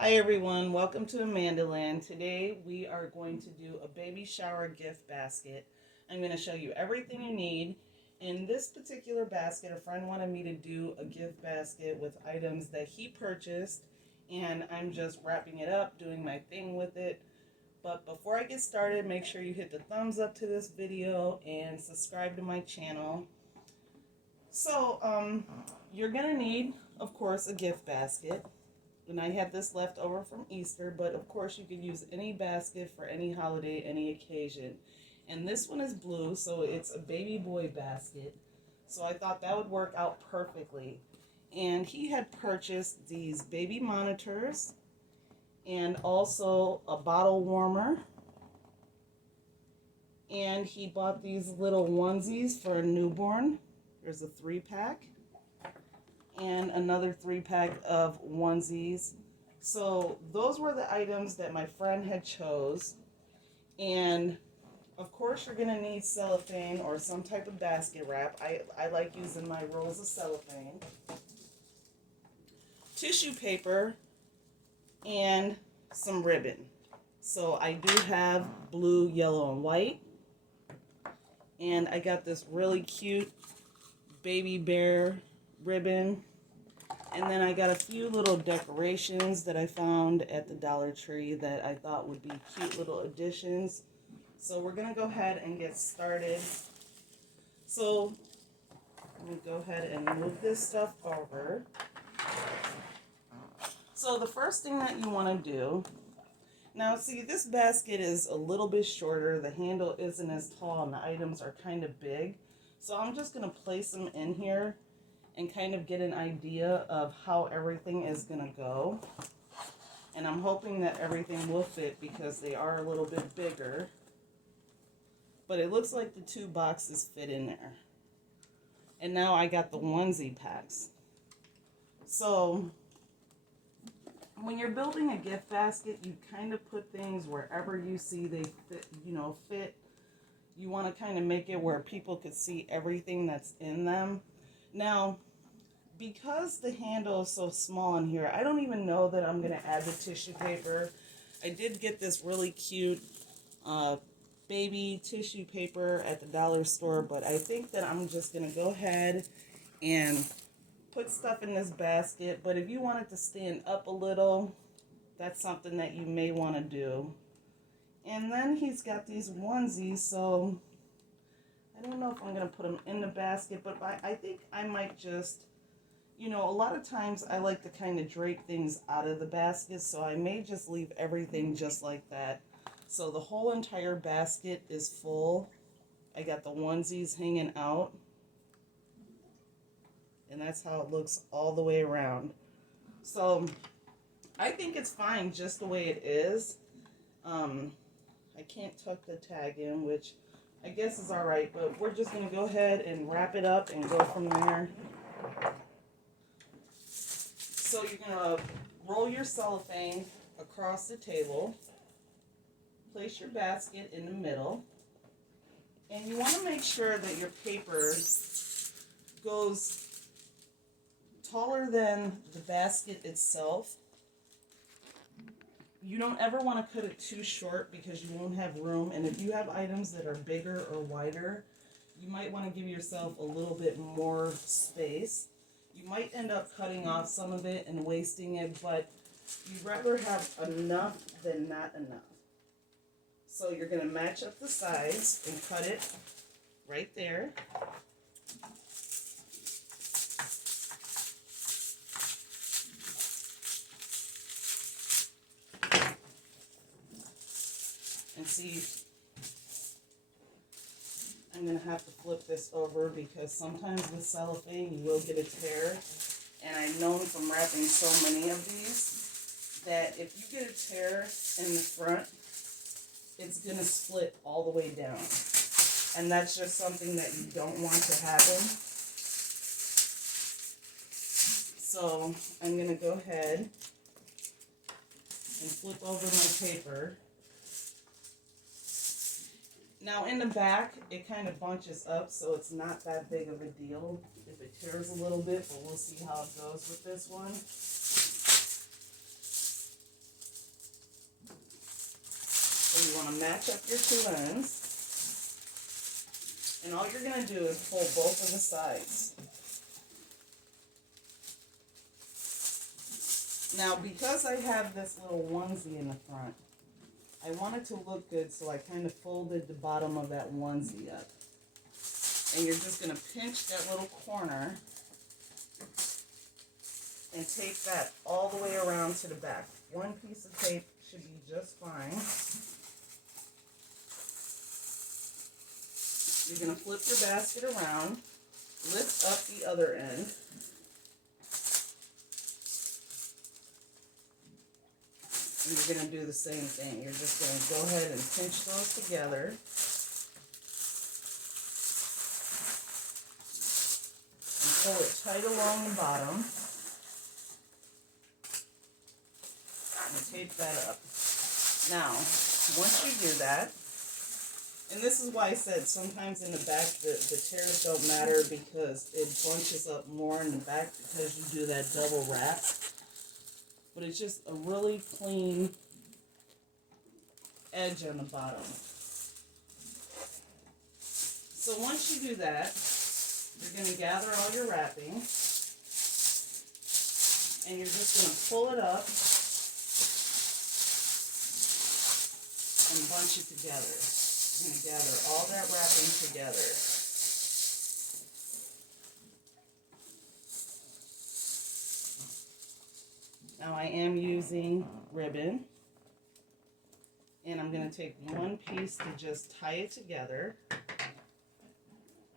Hi everyone, welcome to Amandaland. Today we are going to do a baby shower gift basket. I'm going to show you everything you need. In this particular basket, a friend wanted me to do a gift basket with items that he purchased, and I'm just wrapping it up, doing my thing with it. But before I get started, make sure you hit the thumbs up to this video and subscribe to my channel. So, you're going to need, of course, a gift basket. And I had this left over from Easter, but of course you could use any basket for any holiday, any occasion. And this one is blue, so it's a baby boy basket. So I thought that would work out perfectly. And he had purchased these baby monitors and also a bottle warmer. And he bought these little onesies for a newborn. There's a 3-pack. And another 3-pack of onesies. So those were the items that my friend had chose. And of course you're going to need cellophane or some type of basket wrap. I like using my rolls of cellophane. Tissue paper and some ribbon. So I do have blue, yellow, and white. And I got this really cute baby bear ribbon. And then I got a few little decorations that I found at the Dollar Tree that I thought would be cute little additions. So we're going to go ahead and get started. So I'm going to go ahead and move this stuff over. So the first thing that you want to do, now see, this basket is a little bit shorter. The handle isn't as tall and the items are kind of big. So I'm just going to place them in here and kind of get an idea of how everything is going to go. And I'm hoping that everything will fit because they are a little bit bigger. But it looks like the 2 boxes fit in there. And now I got the onesie packs. So when you're building a gift basket, you kind of put things wherever you see they fit. You want to kind of make it where people could see everything that's in them. Now, because the handle is so small in here, I don't even know that I'm going to add the tissue paper. I did get this really cute baby tissue paper at the dollar store, but I think that I'm just going to go ahead and put stuff in this basket. But if you want it to stand up a little, that's something that you may want to do. And then he's got these onesies, so I don't know if I'm going to put them in the basket, but I think I might just, a lot of times I like to kind of drape things out of the basket, so I may just leave everything just like that. So the whole entire basket is full. I got the onesies hanging out, and that's how it looks all the way around. So I think it's fine just the way it is. I can't tuck the tag in, which I guess is alright, but we're just going to go ahead and wrap it up and go from there. So you're going to roll your cellophane across the table, place your basket in the middle, and you want to make sure that your paper goes taller than the basket itself. You don't ever want to cut it too short because you won't have room, and if you have items that are bigger or wider, you might want to give yourself a little bit more space. You might end up cutting off some of it and wasting it, but you'd rather have enough than not enough. So you're going to match up the size and cut it right there. And see, I'm going to have to flip this over because sometimes with cellophane you will get a tear. And I've known from wrapping so many of these that if you get a tear in the front, it's going to split all the way down. And that's just something that you don't want to happen. So I'm going to go ahead and flip over my paper. Now in the back, it kind of bunches up, so it's not that big of a deal if it tears a little bit, but we'll see how it goes with this one. want to match up your two ends. And all you're going to do is pull both of the sides. Now, because I have this little onesie in the front, I want it to look good, so I kind of folded the bottom of that onesie up. And you're just going to pinch that little corner and tape that all the way around to the back. One piece of tape should be just fine. You're going to flip your basket around, lift up the other end, and you're going to do the same thing. You're just going to go ahead and pinch those together. And pull it tight along the bottom. And tape that up. Now, once you do that, and this is why I said sometimes in the back the tears don't matter, because it bunches up more in the back because you do that double wrap. But it's just a really clean edge on the bottom. So once you do that, you're going to gather all your wrapping, and you're just going to pull it up and bunch it together. You're going to gather all that wrapping together. Now I am using ribbon, and I'm going to take one piece to just tie it together. I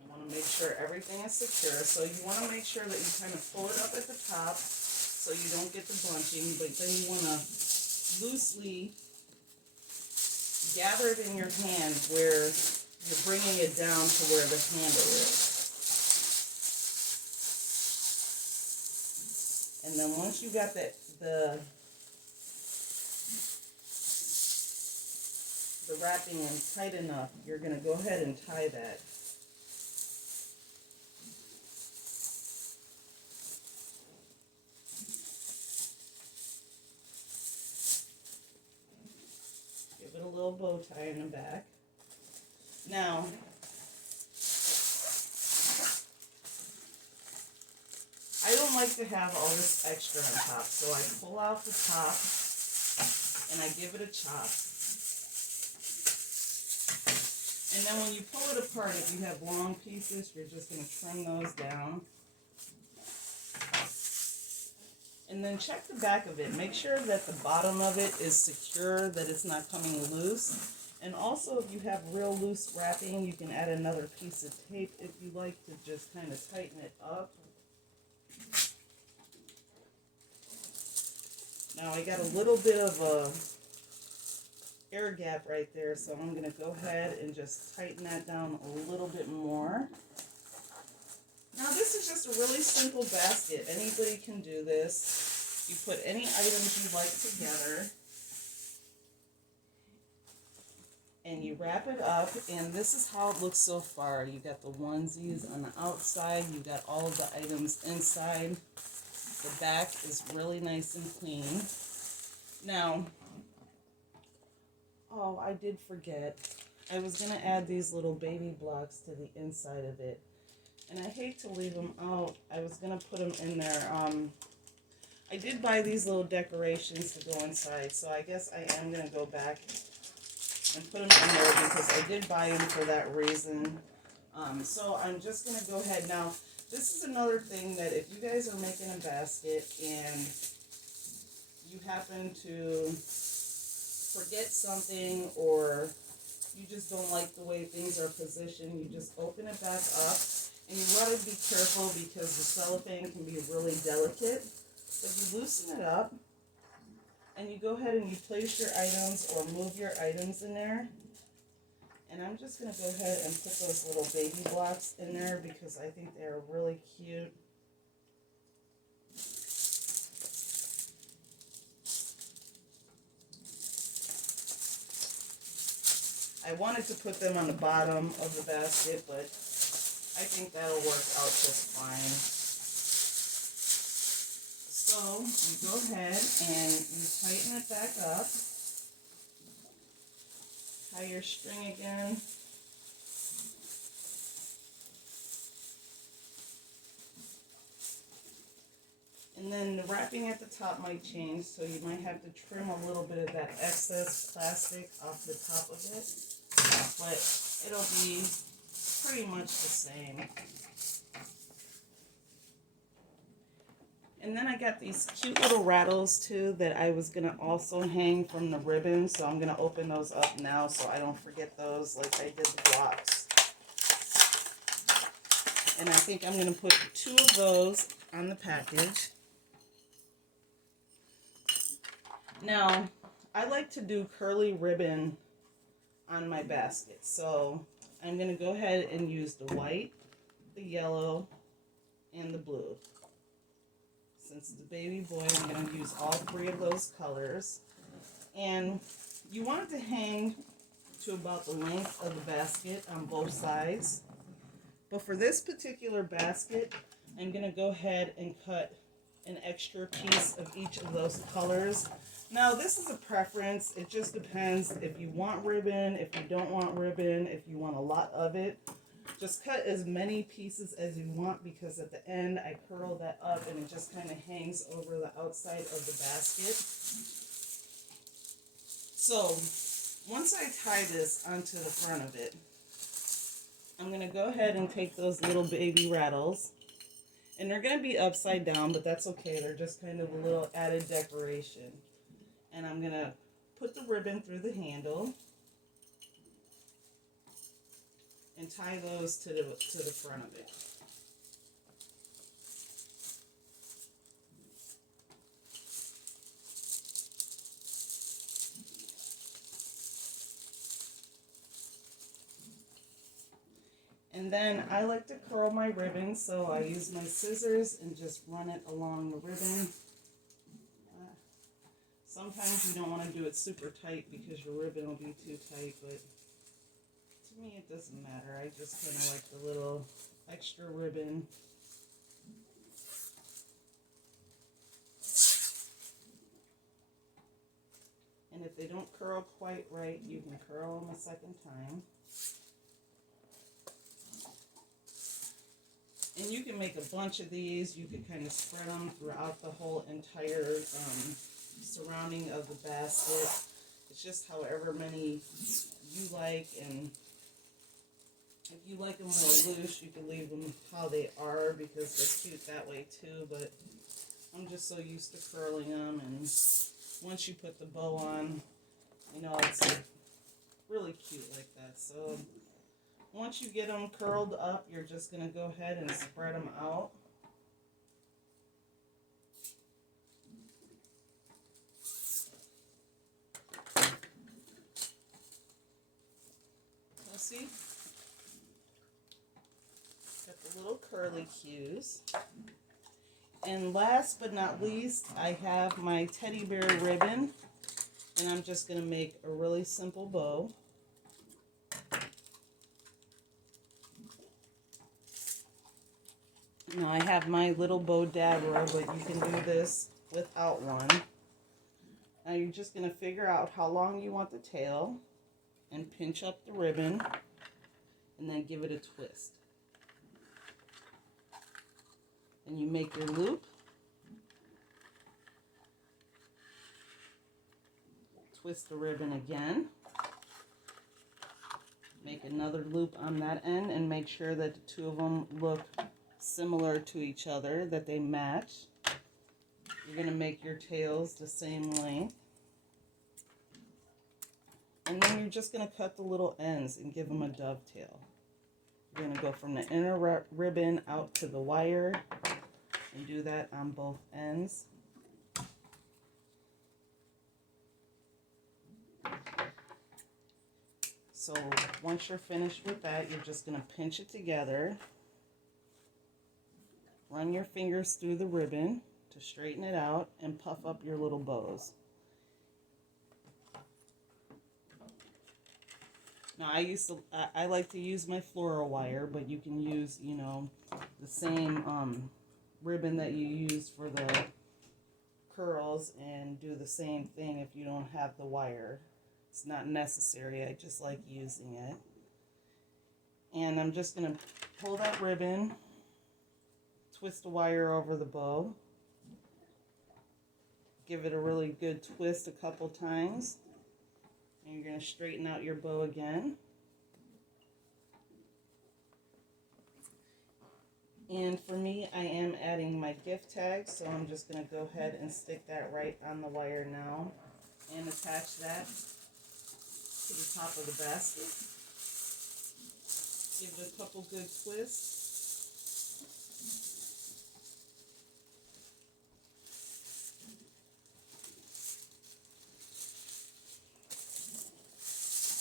want to make sure everything is secure, so you want to make sure that you kind of pull it up at the top so you don't get the bunching, but then you want to loosely gather it in your hand where you're bringing it down to where the handle is. And then once you got that, the wrapping in tight enough, you're going to go ahead and tie that. Give it a little bow tie in the back. Now, I don't like to have all this extra on top, so I pull out the top and I give it a chop. And then when you pull it apart, if you have long pieces, you're just going to trim those down. And then check the back of it. Make sure that the bottom of it is secure, that it's not coming loose. And also, if you have real loose wrapping, you can add another piece of tape if you like to just kind of tighten it up. Now I got a little bit of a air gap right there, so I'm going to go ahead and just tighten that down a little bit more. Now this is just a really simple basket. Anybody can do this. You put any items you like together, and you wrap it up, and this is how it looks so far. You got the onesies on the outside, you got all of the items inside. The back is really nice and clean. Now, oh, I did forget. I was going to add these little baby blocks to the inside of it. And I hate to leave them out. I was going to put them in there. I did buy these little decorations to go inside, so I guess I am going to go back and put them in there because I did buy them for that reason. So I'm just going to go ahead now. This is another thing that if you guys are making a basket and you happen to forget something, or you just don't like the way things are positioned, you just open it back up. And you want to be careful because the cellophane can be really delicate. But you loosen it up and you go ahead and you place your items or move your items in there. And I'm just going to go ahead and put those little baby blocks in there because I think they're really cute. I wanted to put them on the bottom of the basket, but I think that'll work out just fine. So you go ahead and you tighten it back up. Tie your string again. And then the wrapping at the top might change, so you might have to trim a little bit of that excess plastic off the top of it, but it'll be pretty much the same. And then I got these cute little rattles too that I was going to also hang from the ribbon, so I'm going to open those up now so I don't forget those like I did the blocks. And I think I'm going to put 2 of those on the package. Now, I like to do curly ribbon on my basket, so I'm going to go ahead and use the white, the yellow, and the blue. Since it's a baby boy, I'm going to use all 3 of those colors. And you want it to hang to about the length of the basket on both sides. But for this particular basket, I'm going to go ahead and cut an extra piece of each of those colors. Now, this is a preference. It just depends if you want ribbon, if you don't want ribbon, if you want a lot of it. Just cut as many pieces as you want, because at the end I curl that up and it just kind of hangs over the outside of the basket. So once I tie this onto the front of it, I'm going to go ahead and take those little baby rattles. And they're going to be upside down, but that's okay. They're just kind of a little added decoration. And I'm going to put the ribbon through the handle and tie those to the front of it. And then I like to curl my ribbon, so I use my scissors and just run it along the ribbon. Sometimes you don't want to do it super tight because your ribbon will be too tight, but to me it doesn't matter. I just kind of like the little extra ribbon. And if they don't curl quite right, you can curl them a second time. And you can make a bunch of these. You can kind of spread them throughout the whole entire surrounding of the basket. It's just however many you like, and if you like them more loose, you can leave them how they are because they're cute that way too, but I'm just so used to curling them, and once you put the bow on, you know, it's really cute like that. So once you get them curled up, you're just going to go ahead and spread them out. See? Got the little curly cues. And last but not least, I have my teddy bear ribbon, and I'm just going to make a really simple bow. Now I have my little bow dabber, but you can do this without one. Now you're just going to figure out how long you want the tail and pinch up the ribbon and then give it a twist. And you make your loop, twist the ribbon again, make another loop on that end, and make sure that the 2 of them look similar to each other, that they match. You're going to make your tails the same length. And then you're just going to cut the little ends and give them a dovetail. You're going to go from the inner ribbon out to the wire and do that on both ends. So once you're finished with that, you're just going to pinch it together. Run your fingers through the ribbon to straighten it out and puff up your little bows. Now I like to use my floral wire, but you can use, you know, the same ribbon that you use for the curls and do the same thing if you don't have the wire. It's not necessary. I just like using it. And I'm just going to pull that ribbon, twist the wire over the bow, give it a really good twist a couple times, and you're going to straighten out your bow again. And for me, I am adding my gift tag, so I'm just going to go ahead and stick that right on the wire now and attach that to the top of the basket. Give it a couple good twists.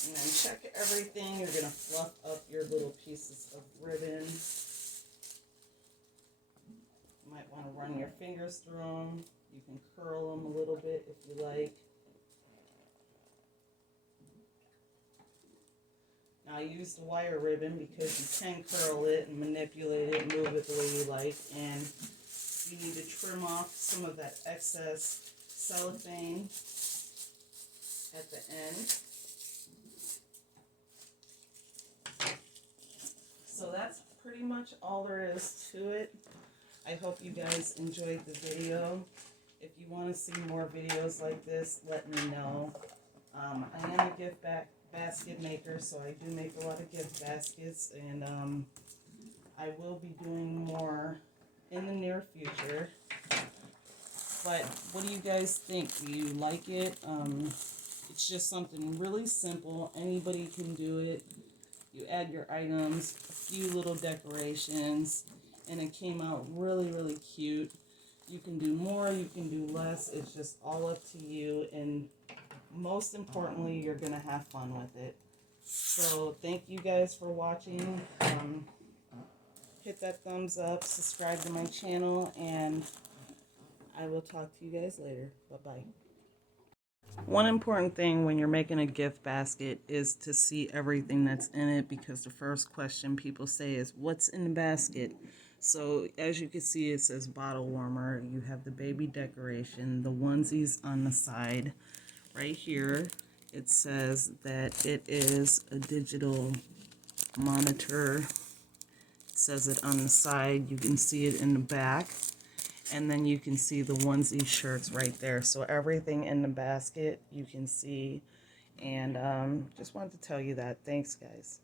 And then check everything. You're going to fluff up your little pieces of ribbon. You might want to run your fingers through them. You can curl them a little bit if you like. Now I use the wire ribbon because you can curl it and manipulate it and move it the way you like. And you need to trim off some of that excess cellophane at the end. So that's pretty much all there is to it. I hope you guys enjoyed the video. If you want to see more videos like this, let me know. I am a gift basket maker, so I do make a lot of gift baskets, and I will be doing more in the near future. But what do you guys think? Do you like it? It's just something really simple. Anybody can do it. You add your items, a few little decorations, and it came out really, really cute. You can do more, you can do less. It's just all up to you, and most importantly, you're going to have fun with it. So thank you guys for watching. Hit that thumbs up, subscribe to my channel, and I will talk to you guys later. Bye-bye. One important thing when you're making a gift basket is to see everything that's in it, because the first question people say is, what's in the basket? So as you can see, it says bottle warmer. You have the baby decoration, the onesies on the side. Right here, it says that it is a digital monitor. It says it on the side. You can see it in the back. And then you can see the onesie shirts right there. So everything in the basket you can see. And just wanted to tell you that. Thanks, guys.